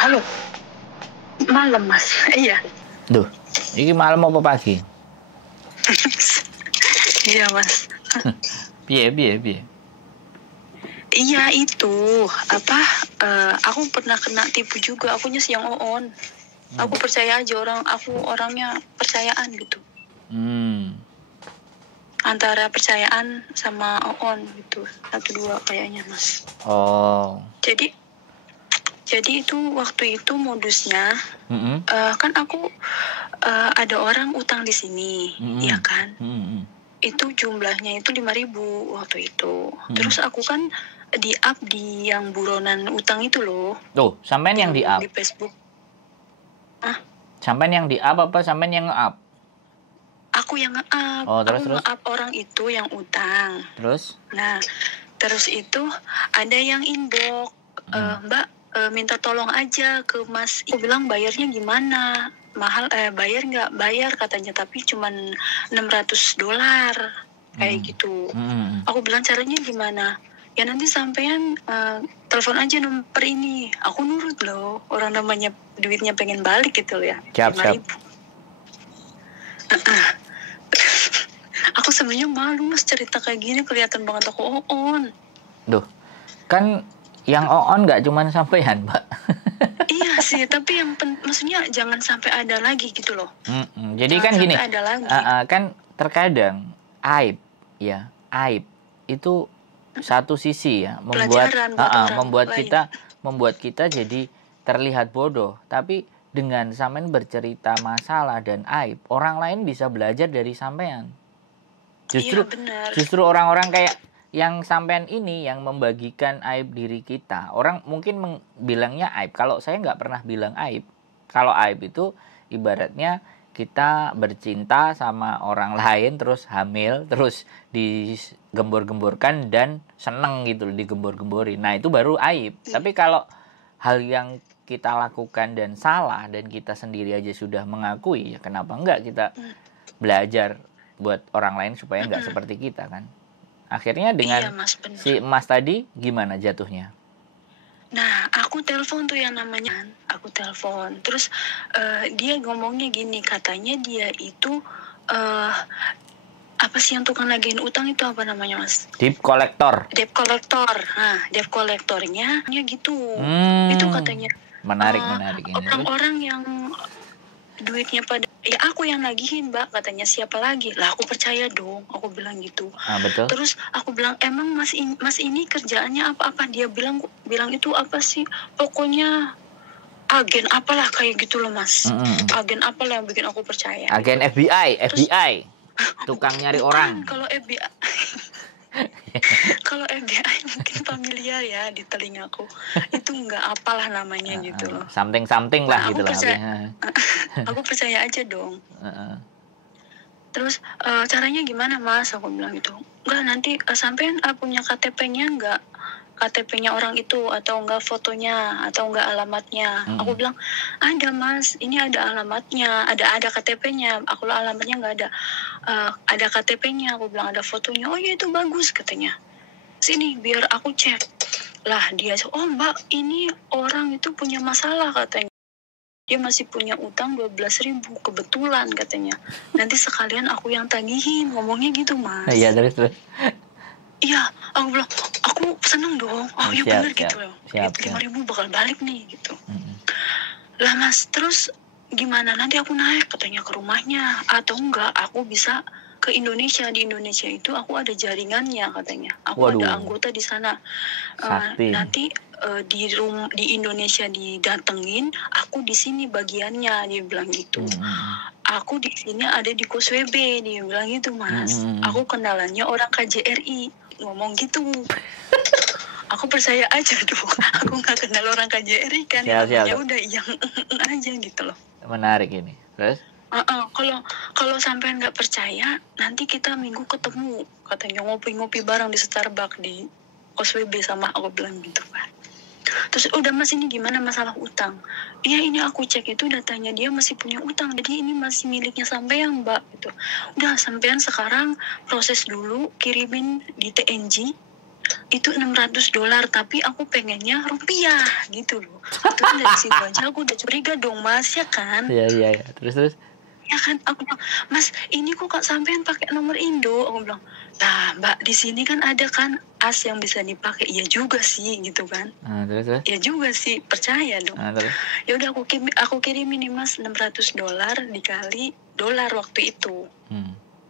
Halo, malam mas. Iya. Duh, ini malam apa pagi? Iya mas. Piye. Iya itu apa? Aku pernah kena tipu juga. Akunya si yang Oon. Aku percaya aja aku orangnya percayaan gitu. Antara percayaan sama Oon gitu. 1-2 kayaknya mas. Oh. Jadi itu waktu itu modusnya kan aku ada orang utang di sini, ya kan? Itu jumlahnya itu 5.000 waktu itu. Terus aku kan di-up di yang buronan utang itu loh. Tuh, sampean yang di-up? Di Facebook. Sampean yang di-up apa sampean yang nge-up? Aku yang nge-up. Oh, terus? Nge-up orang itu yang utang. Terus? Nah, terus itu ada yang inbox, Mbak, minta tolong aja ke Mas. Aku bilang bayarnya gimana? Mahal, bayar nggak? Bayar katanya, tapi cuman $600 kayak gitu. Aku bilang caranya gimana? Ya nanti sampean telepon aja nomor ini. Aku nurut loh, orang namanya duitnya pengen balik gitu ya. Siap. 5.000. Aku sebenarnya malu mas cerita kayak gini, kelihatan banget aku Oon. Duh, kan yang Oon nggak cuman sampean, Mbak. Iya sih, tapi maksudnya jangan sampai ada lagi gitu loh. Jadi jangan kan gini, ada lagi. kan terkadang aib itu satu sisi ya, membuat kita jadi terlihat bodoh. Tapi dengan sampean bercerita masalah dan aib, orang lain bisa belajar dari sampean. Justru orang-orang kayak yang sampean ini yang membagikan aib diri kita, orang mungkin bilangnya aib. Kalau saya nggak pernah bilang aib. Kalau aib itu ibaratnya kita bercinta sama orang lain, terus hamil, terus digembor-gemborkan dan seneng gitu, digembor-gemborin. Nah itu baru aib. Tapi kalau hal yang kita lakukan dan salah dan kita sendiri aja sudah mengakui, ya kenapa enggak kita belajar buat orang lain supaya nggak seperti kita kan. Akhirnya dengan si emas tadi gimana jatuhnya? Nah, aku telepon tuh yang namanya. Aku telepon. Terus dia ngomongnya gini, katanya dia itu apa sih yang tukang nagihin utang itu apa namanya mas? Debt collector. Nah, debt collectornya gitu. Itu katanya. Menarik ini. Orang-orang yang duitnya pada ya aku yang nagihin mbak, katanya siapa lagi lah, aku percaya dong, aku bilang gitu. Betul. Terus aku bilang emang mas ini kerjaannya apa? Dia bilang itu apa sih, pokoknya agen apalah kayak gitu loh mas. Agen apalah yang bikin aku percaya. Agen gitu. FBI tukang nyari orang. Kalau FBI mungkin familiar ya di telingaku. Itu nggak apalah namanya gitu loh. Something lah gitu lah. Aku percaya aja dong. Terus caranya gimana mas? Aku bilang gitu. Enggak, nanti sampean punya KTP-nya enggak? KTP-nya orang itu atau enggak fotonya atau enggak alamatnya? Aku bilang ada mas, ini ada alamatnya, ada KTP-nya. Aku lah alamatnya enggak ada. Ada KTP-nya, aku bilang ada fotonya. Oh iya itu bagus katanya. Sini biar aku cek. Lah dia, oh mbak ini orang itu punya masalah katanya. Dia masih punya utang 12.000 kebetulan katanya. Nanti sekalian aku yang tagihin, ngomongnya gitu mas. Iya terus. Iya, aku bilang, aku seneng dong. Oh iya bener gitu loh. 5.000 bakal balik nih gitu. Lah mas, terus gimana? Nanti aku naik katanya ke rumahnya. Atau enggak, aku bisa ke Indonesia. Di Indonesia itu aku ada jaringannya katanya. Aku ada anggota di sana. Nanti di Indonesia didatengin, aku di sini bagiannya, dia bilang gitu. Aku di sini ada di KOSWB, dia bilang gitu mas. Aku kenalannya orang KJRI, ngomong gitu. Aku percaya aja dong. Aku nggak kenal orang KJRI kan. Ya udah yang aja gitu loh. Menarik ini. Terus? Kalau sampai nggak percaya, nanti kita minggu ketemu. Katanya ngopi-ngopi bareng di Starbucks di KOSWB sama aku bilang gitu kan. Terus udah mas ini gimana masalah utang? Iya ini aku cek itu datanya dia masih punya utang, jadi ini masih miliknya sampean mbak gitu. Udah sampean sekarang proses dulu, kirimin di TNG itu $600, tapi aku pengennya rupiah gitu loh. Itu dari situ aja aku udah curiga dong Mas, ya kan? Iya. Terus. Ya kan, aku bilang, Mas, ini kok sampean pakai nomor Indo? Aku bilang, nah Mbak, di sini kan ada kan as yang bisa dipakai. Iya juga sih, gitu kan? Terus? Ya juga sih, percaya dong. Ya udah aku kirimin nih Mas $600 dikali dolar waktu itu.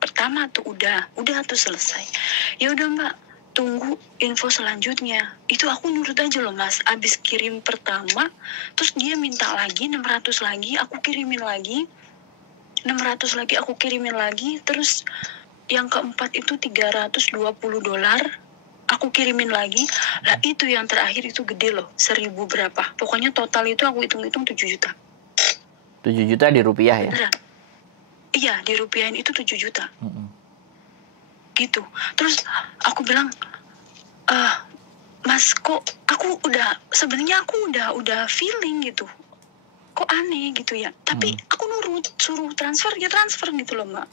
Pertama tuh udah tuh selesai. Ya udah Mbak, tunggu info selanjutnya. Itu aku nurut aja loh Mas. Abis kirim pertama, terus dia minta lagi 600 lagi, aku kirimin lagi. 600 lagi aku kirimin lagi, terus yang keempat itu $320 aku kirimin lagi. Lah itu yang terakhir itu gede loh, 1.000 berapa, pokoknya total itu aku hitung-hitung 7 juta. 7 juta di rupiah ya? Beneran. Iya, di rupiahin itu 7 juta. Gitu. Terus aku bilang, Mas, kok aku sebenarnya aku udah feeling gitu, kok aneh gitu ya, tapi aku nurut, suruh transfer ya transfer gitu loh Mbak.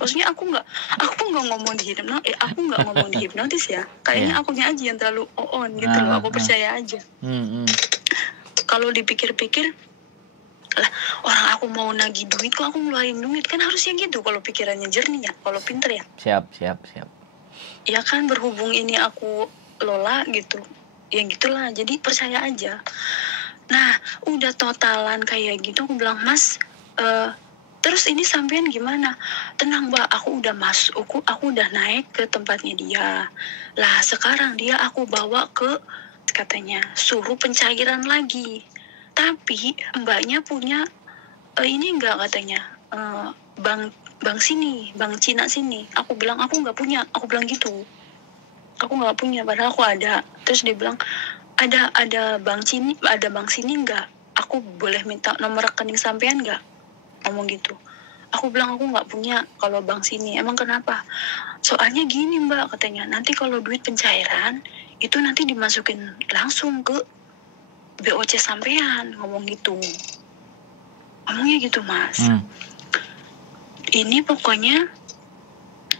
Maksudnya aku nggak ngomong di hipnotis ya, kayaknya akunya aja yang terlalu on gitu loh, aku percaya aja. Kalau dipikir-pikir lah, orang aku mau nagih duit kok aku ngeluarin duit, kan harusnya gitu kalau pikirannya jernih ya, kalau pinter ya. Siap. Ya kan, berhubung ini aku lola gitu, ya gitulah, jadi percaya aja. Nah, udah totalan kayak gitu, aku bilang, Mas, terus ini sampean gimana? Tenang Mbak, aku udah masuk, aku udah naik ke tempatnya dia. Lah sekarang dia aku bawa ke, katanya, suruh pencairan lagi. Tapi Mbaknya punya ini enggak, katanya, bank sini, bank Cina sini. Aku bilang aku nggak punya, aku bilang gitu. Aku nggak punya, padahal aku ada. Terus dia bilang, ada bank sini nggak? Aku boleh minta nomor rekening sampean nggak? Ngomong gitu. Aku bilang aku nggak punya kalau bank sini. Emang kenapa? Soalnya gini Mbak, katanya, nanti kalau duit pencairan itu nanti dimasukin langsung ke BOC sampean, ngomong gitu. Ngomongnya gitu Mas. Ini pokoknya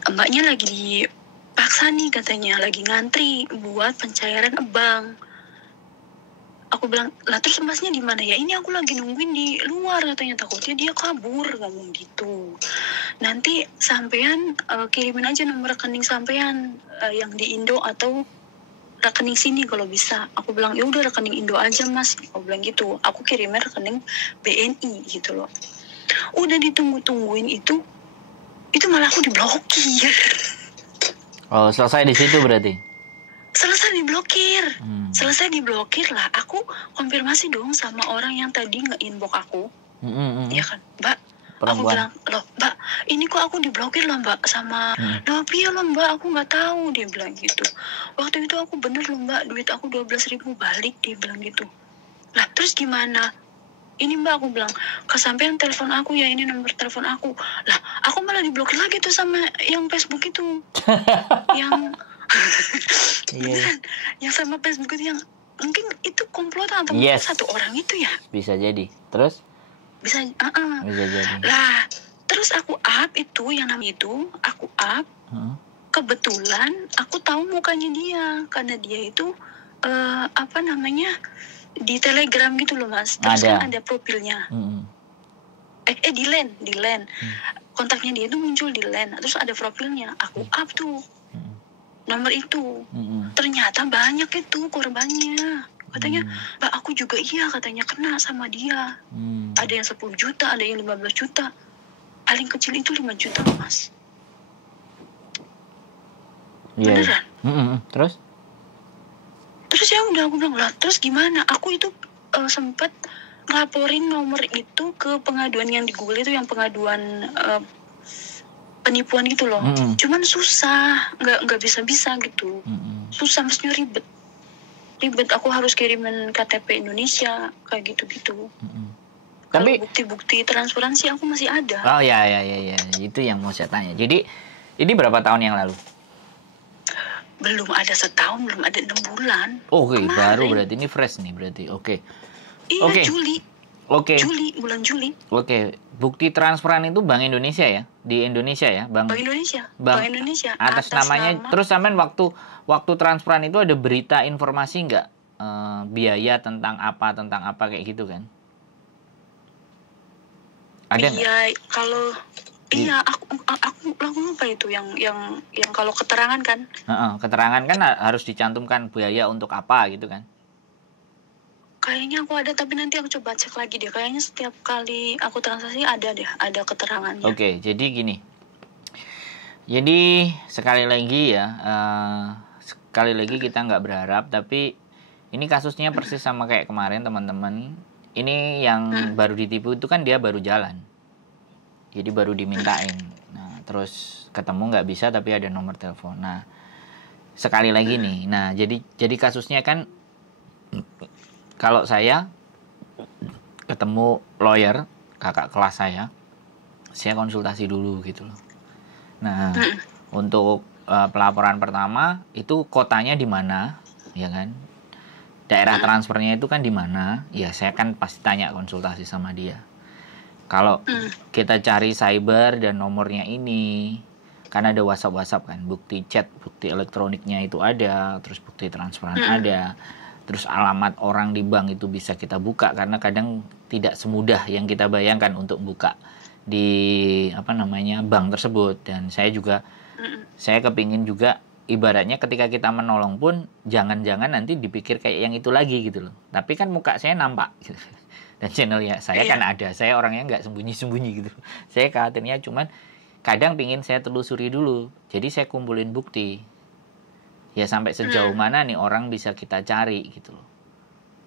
Mbaknya lagi dipaksa nih, katanya, lagi ngantri buat pencairan bank. Aku bilang, lah terus Masnya di mana? Ya ini aku lagi nungguin di luar, katanya, takutnya dia kabur, ngomong gitu. Nanti sampean kirimin aja nomor rekening sampean yang di Indo atau rekening sini kalau bisa. Aku bilang, ya udah rekening Indo aja Mas. Aku bilang gitu. Aku kirimin rekening BNI gitu loh. Udah ditunggu-tungguin itu malah aku diblokir. Oh, selesai di situ berarti? Selesai diblokir lah. Aku konfirmasi dong sama orang yang tadi nge-inbox aku. Ya kan, Mbak. Perempuan. Aku bilang, loh Mbak, ini kok aku diblokir loh Mbak sama, loh iya loh Mbak, aku nggak tahu, dia bilang gitu. Waktu itu aku bener loh Mbak, duit aku 12.000 balik, dia bilang gitu. Lah terus gimana? Ini Mbak, aku bilang, kesampean telepon aku ya, ini nomor telepon aku. Lah aku malah diblokir lagi tuh sama yang Facebook itu. yang beneran, yang sama Facebook itu, yang mungkin itu komplotan atau mungkin satu orang itu ya. Bisa jadi. Terus? Bisa jadi. Lah terus aku up itu, yang namanya itu aku up. Kebetulan aku tahu mukanya dia, karena dia itu di Telegram gitu loh Mas. Terus kan ada profilnya. Di LAN. Kontaknya dia itu muncul di LAN. Terus ada profilnya. Aku up tuh nomor itu. Ternyata banyak itu korbannya. Katanya, Mbak, aku juga katanya kena sama dia. Ada yang 10 juta, ada yang 15 juta. Paling kecil itu 5 juta, Mas. Beneran? Terus? Terus ya udah, aku bilang, lah terus gimana? Aku itu sempat ngelaporin nomor itu ke pengaduan yang di Google itu, yang pengaduan penipuan gitu loh. Cuman susah, nggak bisa gitu. Susah, maksudnya ribet. Aku harus kirimin KTP Indonesia kayak gitu. Tapi bukti-bukti transparansi aku masih ada. Oh ya, itu yang mau saya tanya. Jadi ini berapa tahun yang lalu? Belum ada setahun, belum ada 6 bulan. Oke, baru berarti, ini fresh nih berarti. Oke. Iya, Juli. Oke. Bulan Juli. Oke, bukti transferan itu Bank Indonesia ya, di Indonesia ya, Bank Indonesia. Atas namanya. Terus sampean waktu transferan itu ada berita informasi nggak, biaya tentang apa kayak gitu kan? Ada nggak? Iya, kalau aku lupa itu yang kalau keterangan kan. Keterangan kan harus dicantumkan biaya untuk apa gitu kan? Kayaknya aku ada, tapi nanti aku coba cek lagi deh. Kayaknya setiap kali aku transaksi ada keterangannya. Oke, jadi gini. Jadi sekali lagi ya, kita nggak berharap, tapi ini kasusnya persis sama kayak kemarin teman-teman. Ini yang baru ditipu itu kan dia baru jalan. Jadi baru dimintain. Nah, terus ketemu nggak bisa tapi ada nomor telepon. Nah, sekali lagi nih. Nah, jadi kasusnya kan kalau saya ketemu lawyer, kakak kelas saya konsultasi dulu gitu loh. Nah, untuk pelaporan pertama itu kotanya di mana, ya kan? Daerah transfernya itu kan di mana? Ya, saya kan pasti tanya konsultasi sama dia. Kalau kita cari cyber dan nomornya ini, kan ada WhatsApp kan, bukti chat, bukti elektroniknya itu ada, terus bukti transferan ada. Terus alamat orang di bank itu bisa kita buka, karena kadang tidak semudah yang kita bayangkan untuk buka di bank tersebut. Dan saya kepingin juga ibaratnya ketika kita menolong pun jangan-jangan nanti dipikir kayak yang itu lagi gitu loh. Tapi kan muka saya nampak gitu. Dan channel ya saya kan ada, saya orangnya nggak sembunyi-sembunyi gitu. Saya khawatirnya cuman kadang pingin saya telusuri dulu, jadi saya kumpulin bukti. Ya sampai sejauh mana nih orang bisa kita cari gitu loh.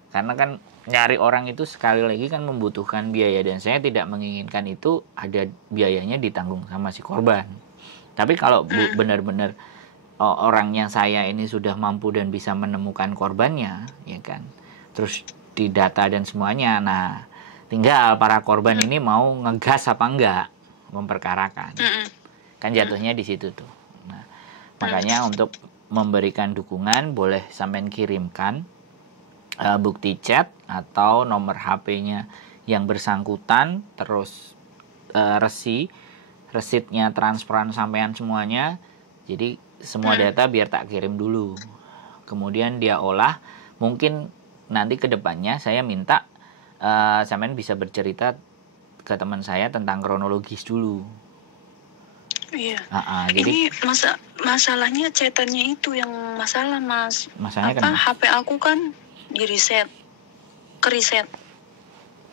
Karena kan nyari orang itu sekali lagi kan membutuhkan biaya, dan saya tidak menginginkan itu ada biayanya ditanggung sama si korban. Tapi kalau benar-benar orangnya saya ini sudah mampu dan bisa menemukan korbannya, ya kan, terus didata dan semuanya, nah tinggal para korban ini mau ngegas apa enggak memperkarakan. Kan jatuhnya di situ tuh. Nah, makanya untuk memberikan dukungan boleh sampean kirimkan bukti chat atau nomor HP-nya yang bersangkutan, terus resitnya transferan sampean semuanya. Jadi semua data biar tak kirim dulu. Kemudian dia olah. Mungkin nanti ke depannya saya minta sampean bisa bercerita ke teman saya tentang kronologis dulu. Iya. Jadi ini masalahnya chatannya itu yang masalah, Mas. Masalahnya kenapa? HP aku kan ke reset.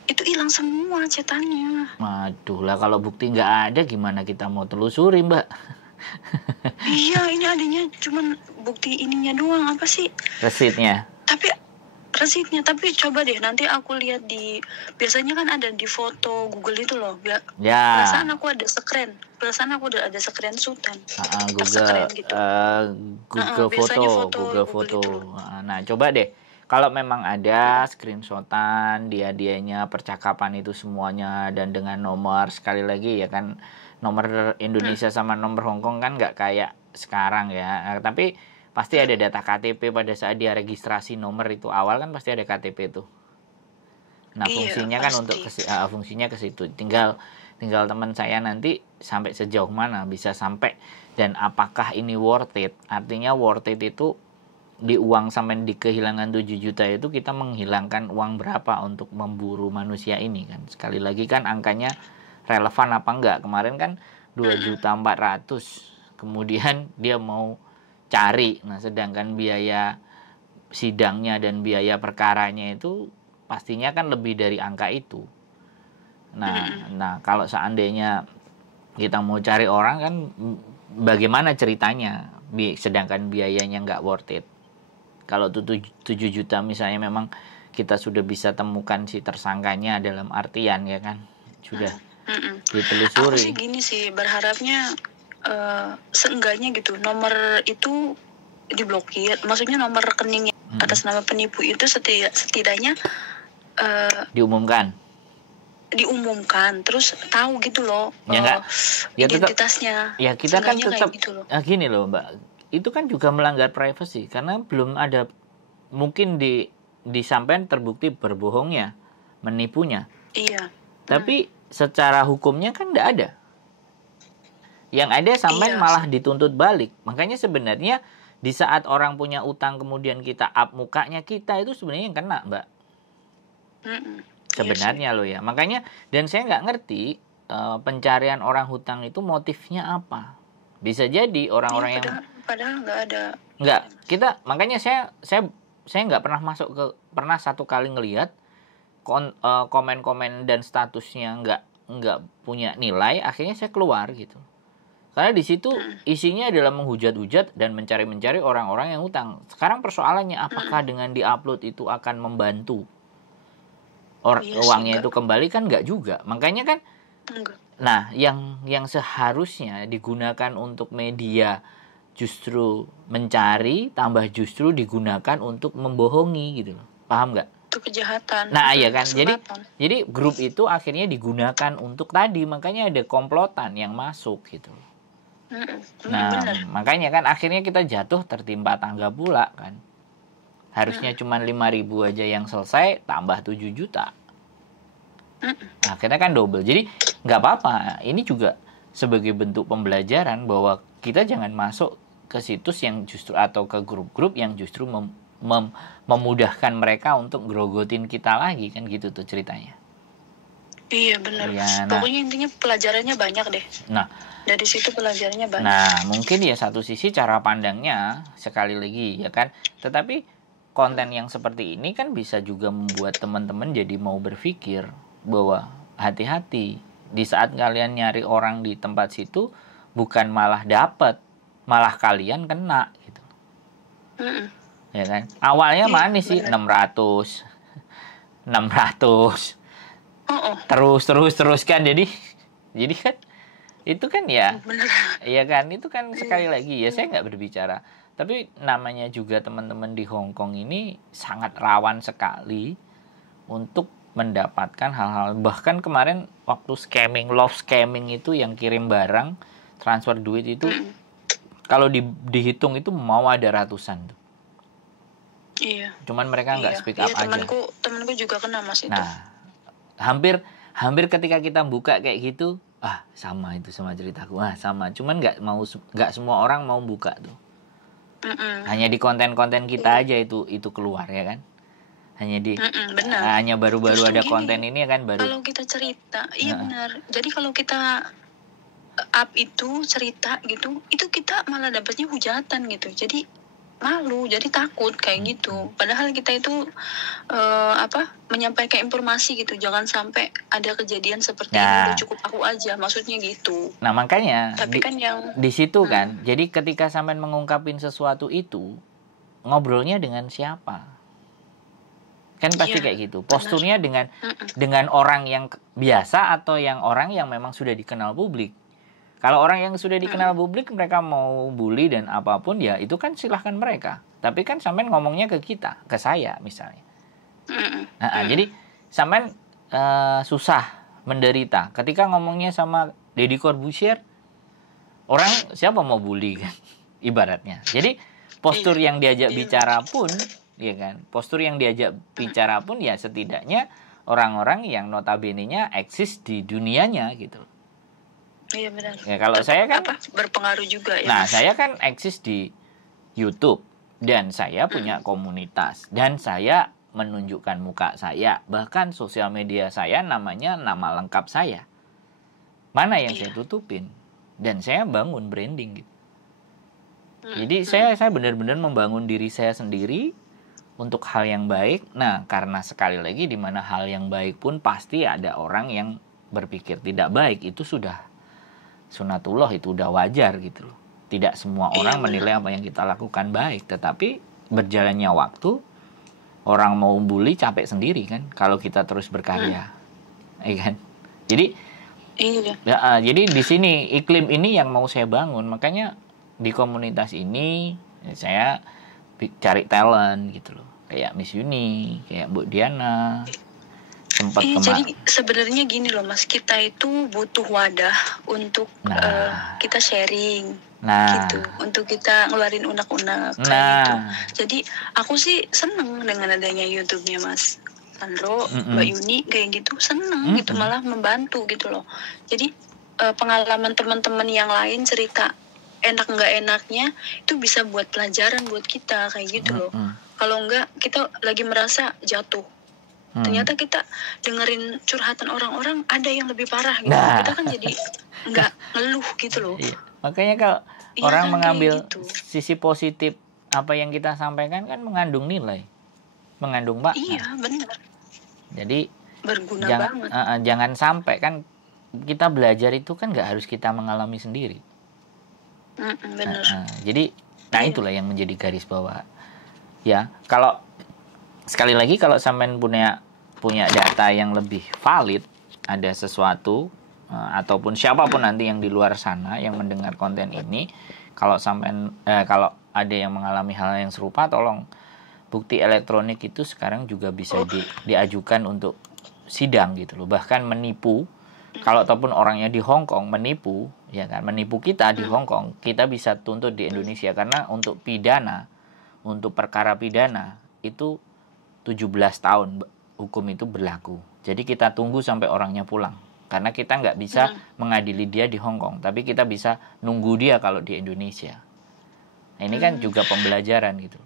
Itu hilang semua chatannya. Waduh lah, kalau bukti nggak ada gimana kita mau telusuri, Mbak? Iya, ini adanya cuman bukti ininya doang, apa sih? Resitnya. Resitnya, tapi coba deh nanti aku lihat biasanya kan ada di foto Google itu loh. Ya. Perasaan aku ada screenshotan. Google Foto. Nah, coba deh. Kalau memang ada screenshotan dianya percakapan itu semuanya dan dengan nomor, sekali lagi ya kan, nomor Indonesia sama nomor Hongkong kan nggak kayak sekarang ya. Tapi pasti ada data KTP pada saat dia registrasi nomor itu awal kan pasti ada KTP tuh. Nah, fungsinya kan untuk fungsinya ke situ. Tinggal teman saya nanti sampai sejauh mana bisa sampai, dan apakah ini worth it. Artinya worth it itu di uang sampai di kehilangan 7 juta itu kita menghilangkan uang berapa untuk memburu manusia ini kan. Sekali lagi kan angkanya relevan apa enggak. Kemarin kan 2.400.000. Kemudian dia mau cari. Nah, sedangkan biaya sidangnya dan biaya perkaranya itu pastinya kan lebih dari angka itu. Nah, kalau seandainya kita mau cari orang kan bagaimana ceritanya, sedangkan biayanya nggak worth it. Kalau 7 juta misalnya memang kita sudah bisa temukan si tersangkanya, dalam artian ya kan sudah ditelusuri. Aku sih gini sih berharapnya seenggaknya gitu nomor itu diblokir, maksudnya nomor rekening atas nama penipu itu setidaknya diumumkan, terus tahu gitu loh identitasnya. Ya kita kan tetap gitu loh. Gini loh Mbak, itu kan juga melanggar privacy karena belum ada, mungkin disampaikan terbukti berbohongnya, menipunya, Iya. Tapi secara hukumnya kan nggak ada. Yang ada sampean malah dituntut balik. Makanya sebenarnya di saat orang punya utang kemudian kita up mukanya kita, itu sebenarnya yang kena, Mbak. Sebenarnya loh ya. Makanya, dan saya nggak ngerti pencarian orang hutang itu motifnya apa. Bisa jadi orang-orang yang padahal nggak ada. Nggak, kita makanya saya nggak pernah pernah satu kali ngelihat komen-komen dan statusnya nggak punya nilai, akhirnya saya keluar gitu. Karena di situ isinya adalah menghujat-hujat dan mencari-mencari orang-orang yang hutang. Sekarang persoalannya, apakah dengan diupload itu akan membantu uangnya itu kembali? Kan nggak juga. Makanya kan, nah yang seharusnya digunakan untuk media justru mencari, tambah justru digunakan untuk membohongi gitu loh. Paham nggak? Itu kejahatan. Nah iya kan. Jadi grup itu akhirnya digunakan untuk tadi, makanya ada komplotan yang masuk gitu. Nah, makanya kan akhirnya kita jatuh tertimpa tangga pula kan. Harusnya cuma 5.000 aja yang selesai, tambah 7 juta. Akhirnya kan double. Jadi nggak apa-apa. Ini juga sebagai bentuk pembelajaran bahwa kita jangan masuk ke situs yang justru, atau ke grup-grup yang justru memudahkan mereka untuk grogotin kita lagi, kan gitu tuh ceritanya. Iya benar. Ya, pokoknya intinya pelajarannya banyak deh. Nah, dari situ pelajarannya banyak. Nah, mungkin ya satu sisi cara pandangnya sekali lagi ya kan. Tetapi konten yang seperti ini kan bisa juga membuat teman-teman jadi mau berpikir bahwa hati-hati di saat kalian nyari orang di tempat situ, bukan malah dapat, malah kalian kena gitu. Ya kan? Awalnya manis sih, 600 terus kan, jadi kan itu kan ya, iya kan, itu kan sekali lagi ya saya nggak berbicara, tapi namanya juga teman-teman di Hong Kong ini sangat rawan sekali untuk mendapatkan hal-hal. Bahkan kemarin waktu love scamming itu, yang kirim barang, transfer duit itu, kalau dihitung itu mau ada ratusan tuh. Iya. Cuman mereka nggak speak up aja. Temanku juga kena Mas itu. Nah, hampir ketika kita buka kayak gitu, sama itu sama ceritaku, sama. Cuman nggak semua orang mau buka tuh. Hanya di konten-konten kita aja itu keluar ya kan. Hanya baru-baru ada konten ini kan baru. Kalau kita cerita, iya benar. Jadi kalau kita up itu cerita gitu, itu kita malah dapatnya hujatan gitu. Jadi malu, jadi takut kayak gitu. Padahal kita itu menyampaikan informasi gitu. Jangan sampai ada kejadian seperti ini, udah cukup aku aja, maksudnya gitu. Nah, makanya tapi kan yang di situ kan. Jadi ketika sampean mengungkapin sesuatu itu, ngobrolnya dengan siapa? Kan pasti kayak gitu. Posturnya dengan orang yang biasa atau orang yang memang sudah dikenal publik. Kalau orang yang sudah dikenal publik, mereka mau bully dan apapun, ya itu kan silahkan mereka. Tapi kan sampean ngomongnya ke kita, ke saya misalnya. Jadi sampean susah, menderita. Ketika ngomongnya sama Deddy Corbuzier, orang siapa mau bully kan? Ibaratnya. Jadi postur yang diajak bicara pun, ya kan? Postur yang diajak bicara pun ya setidaknya orang-orang yang notabene-nya eksis di dunianya gitu. Iya benar. Ya kalau saya kan berpengaruh juga ya. Nah, saya kan eksis di YouTube dan saya punya komunitas dan saya menunjukkan muka saya, bahkan sosial media saya namanya nama lengkap saya. Mana yang saya tutupin? Dan saya bangun branding gitu. Jadi saya benar-benar membangun diri saya sendiri untuk hal yang baik. Nah, karena sekali lagi di mana hal yang baik pun pasti ada orang yang berpikir tidak baik, itu sudah sunatullah, itu udah wajar gitu loh. Tidak semua orang menilai apa yang kita lakukan baik, tetapi berjalannya waktu orang mau bully capek sendiri kan kalau kita terus berkarya. Iya kan? Jadi jadi di sini iklim ini yang mau saya bangun. Makanya di komunitas ini saya cari talent gitu loh. Kayak Miss Yuni, kayak Bu Diana. Jadi sebenarnya gini loh Mas, kita itu butuh wadah untuk kita sharing gitu, untuk kita ngeluarin unek-unek kayak gitu. Jadi aku sih seneng dengan adanya YouTube-nya Mas. Sandro, Mbak Yuni kayak gitu seneng gitu, malah membantu gitu loh. Jadi pengalaman teman-teman yang lain cerita enak nggak enaknya itu bisa buat pelajaran buat kita kayak gitu loh. Kalau enggak kita lagi merasa jatuh, ternyata kita dengerin curhatan orang-orang ada yang lebih parah gitu. Kita kan jadi nggak ngeluh gitu loh. Iya. Makanya kalau orang kan mengambil gitu. Sisi positif apa yang kita sampaikan kan mengandung nilai, mengandung makna. Iya benar. Jadi berguna banget. Jangan sampai kan kita belajar itu kan nggak harus kita mengalami sendiri. Benar. Jadi itulah yang menjadi garis bawah. Ya kalau sekali lagi kalau sampean punya data yang lebih valid, ada sesuatu ataupun siapapun nanti yang di luar sana yang mendengar konten ini, kalau kalau ada yang mengalami hal yang serupa, tolong bukti elektronik itu sekarang juga bisa diajukan untuk sidang gitu loh. Bahkan menipu, kalau ataupun orangnya di Hong Kong menipu, ya kan, menipu kita di Hong Kong, kita bisa tuntut di Indonesia karena untuk pidana, untuk perkara pidana itu 17 tahun hukum itu berlaku. Jadi kita tunggu sampai orangnya pulang. Karena kita nggak bisa mengadili dia di Hong Kong, tapi kita bisa nunggu dia kalau di Indonesia. Nah, ini kan juga pembelajaran gitu.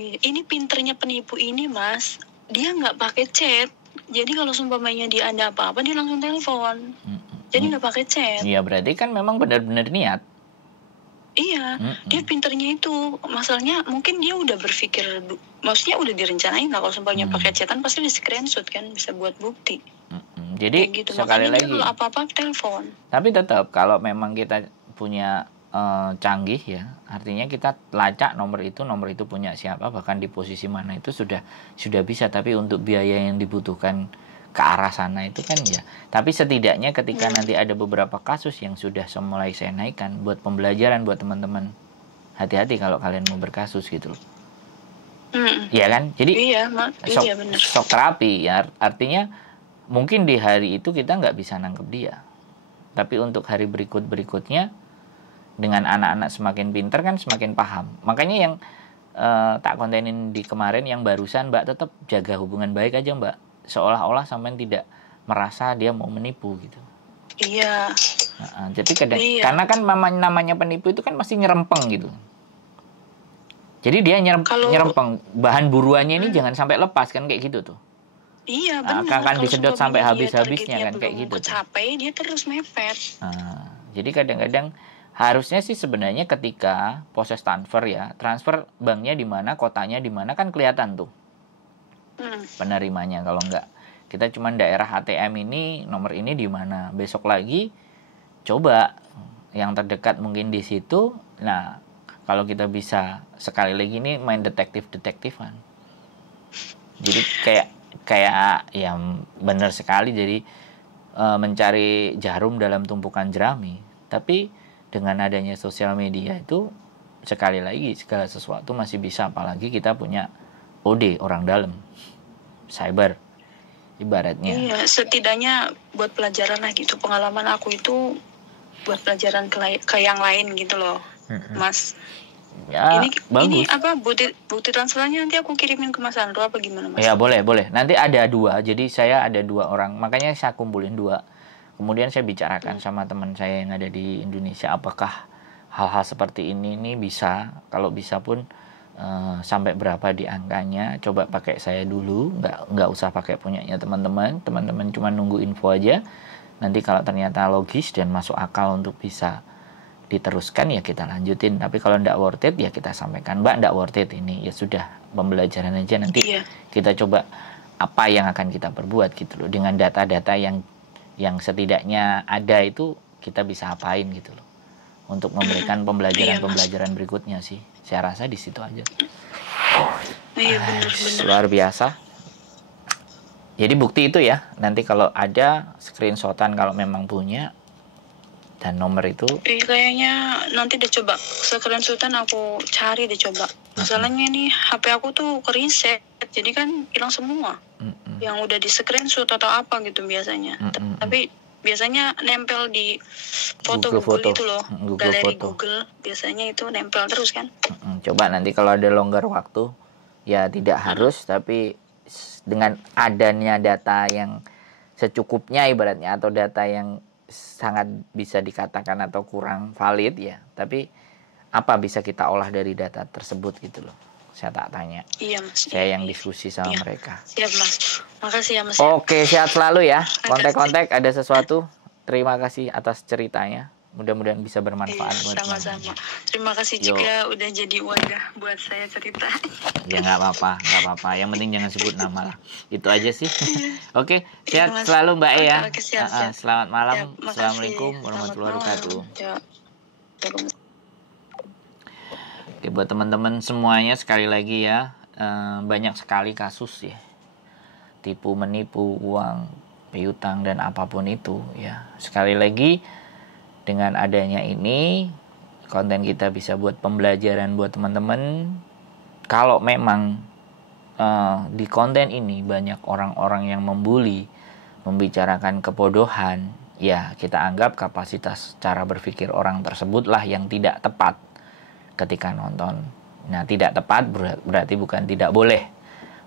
Ini pinternya penipu ini, Mas. Dia nggak pakai chat. Jadi kalau sumpamanya dia ada apa-apa, dia langsung telepon. Jadi nggak pakai chat. Iya, berarti kan memang benar-benar niat. Iya, dia pinternya itu. Masalahnya mungkin dia udah berpikir, maksudnya udah direncanain lah kalau sumpahnya pakai chatan pasti di screenshot kan, bisa buat bukti. Jadi gitu. Sekali makanya lagi dia kalau apa-apa telepon. Tapi tetap kalau memang kita punya canggih ya, artinya kita lacak nomor itu punya siapa, bahkan di posisi mana itu sudah bisa. Tapi untuk biaya yang dibutuhkan ke arah sana itu kan ya. Tapi setidaknya ketika nanti ada beberapa kasus yang sudah mulai saya naikkan buat pembelajaran buat teman-teman, hati-hati kalau kalian mau berkasus gitu loh. Iya kan? Jadi shock terapi ya, artinya mungkin di hari itu kita nggak bisa nangkep dia, tapi untuk hari berikutnya dengan anak-anak semakin pinter kan semakin paham. Makanya yang tak kontenin di kemarin yang barusan, Mbak tetap jaga hubungan baik aja Mbak, seolah-olah sampean tidak merasa dia mau menipu gitu. Iya. Jadi karena kan namanya penipu itu kan pasti nyerempeng gitu. Jadi dia nyerempeng, bahan buruannya ini jangan sampai lepas kan kayak gitu tuh. Iya benar. Akan disedot sampai habis-habisnya kan kayak gitu. Capek dia terus mepet. Jadi kadang-kadang harusnya sih sebenarnya ketika proses transfer banknya di mana, kotanya di mana kan kelihatan tuh penerimanya. Kalau enggak kita cuma daerah ATM ini, nomor ini di mana. Besok lagi coba yang terdekat mungkin di situ. Nah kalau kita bisa sekali lagi ini main detektifan. Jadi kayak yang benar sekali, jadi mencari jarum dalam tumpukan jerami. Tapi dengan adanya sosial media itu sekali lagi segala sesuatu masih bisa, apalagi kita punya OD, orang dalam, cyber ibaratnya. Iya, setidaknya buat pelajaran lah gitu. Pengalaman aku itu buat pelajaran ke yang lain gitu loh, Mas. Ya, ini apa bukti transfernya nanti aku kirimin ke Mas Andro apa gimana Mas? Ya boleh. Nanti ada 2, jadi saya ada 2 orang, makanya saya kumpulin 2. Kemudian saya bicarakan sama teman saya yang ada di Indonesia, apakah hal-hal seperti ini bisa, kalau bisa pun sampai berapa di angkanya, coba pakai saya dulu, nggak usah pakai punyanya teman-teman cuma nunggu info aja. Nanti kalau ternyata logis dan masuk akal untuk bisa diteruskan ya kita lanjutin, tapi kalau nggak worth it ya kita sampaikan, Mbak nggak worth it ini, ya sudah pembelajaran aja, nanti kita coba apa yang akan kita perbuat gitu loh, dengan data-data yang setidaknya ada itu kita bisa apain gitu loh, untuk memberikan pembelajaran berikutnya sih. Saya rasa di situ aja. Iya benar. Luar biasa. Jadi bukti itu ya, nanti kalau ada screenshotan kalau memang punya, dan nomor itu kayaknya nanti deh coba screenshotan aku cari deh coba. Masalahnya nih HP aku tuh ke-reset, jadi kan hilang semua. Yang udah di screenshot atau apa gitu biasanya. Tapi biasanya nempel di Google itu loh, galeri Google biasanya itu nempel terus kan. Coba nanti kalau ada longgar waktu, ya tidak harus, tapi dengan adanya data yang secukupnya ibaratnya, atau data yang sangat bisa dikatakan atau kurang valid ya, tapi apa bisa kita olah dari data tersebut gitu loh. Saya tak tanya. Iya Mas. Saya yang diskusi sama mereka. Siap Mas. Makasih ya Mas. Oke, sehat selalu ya. Kontak-kontak ada sesuatu. Terima kasih atas ceritanya. Mudah-mudahan bisa bermanfaat buat sama-sama. Terima kasih juga udah jadi wadah buat saya cerita. Ya nggak apa-apa. Yang penting jangan sebut nama lah. Itu aja sih. Oke, sehat selalu Mbak E ya. Selamat malam. Assalamualaikum warahmatullahi wabarakatuh. Oke, buat teman-teman semuanya sekali lagi ya, banyak sekali kasus ya, tipu menipu uang, piutang dan apapun itu ya. Sekali lagi, dengan adanya ini, konten kita bisa buat pembelajaran buat teman-teman. Kalau memang di konten ini banyak orang-orang yang membuli, membicarakan kebodohan, ya kita anggap kapasitas cara berpikir orang tersebutlah yang tidak tepat ketika nonton. Nah, tidak tepat berarti bukan tidak boleh.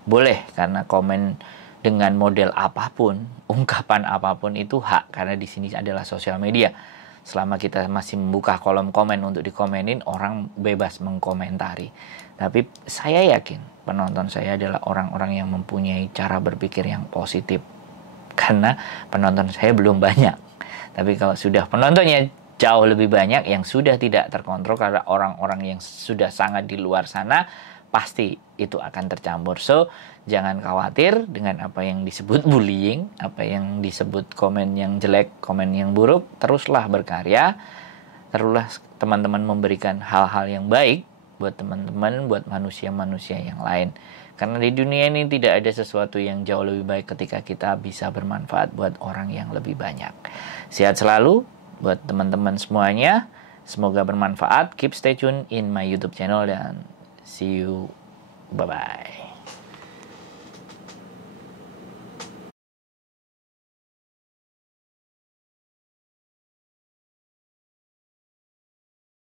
Boleh, karena komen dengan model apapun, ungkapan apapun itu hak, karena di sini adalah sosial media. Selama kita masih membuka kolom komen untuk dikomenin, orang bebas mengkomentari. Tapi saya yakin penonton saya adalah orang-orang yang mempunyai cara berpikir yang positif. Karena penonton saya belum banyak. Tapi kalau sudah penontonnya jauh lebih banyak, yang sudah tidak terkontrol karena orang-orang yang sudah sangat di luar sana, pasti itu akan tercampur. So, jangan khawatir dengan apa yang disebut bullying, apa yang disebut komen yang jelek, komen yang buruk. Teruslah berkarya, teruslah teman-teman memberikan hal-hal yang baik buat teman-teman, buat manusia-manusia yang lain. Karena di dunia ini tidak ada sesuatu yang jauh lebih baik ketika kita bisa bermanfaat buat orang yang lebih banyak. Sehat selalu buat teman-teman semuanya. Semoga bermanfaat. Keep stay tune in my YouTube channel dan see you. Bye-bye.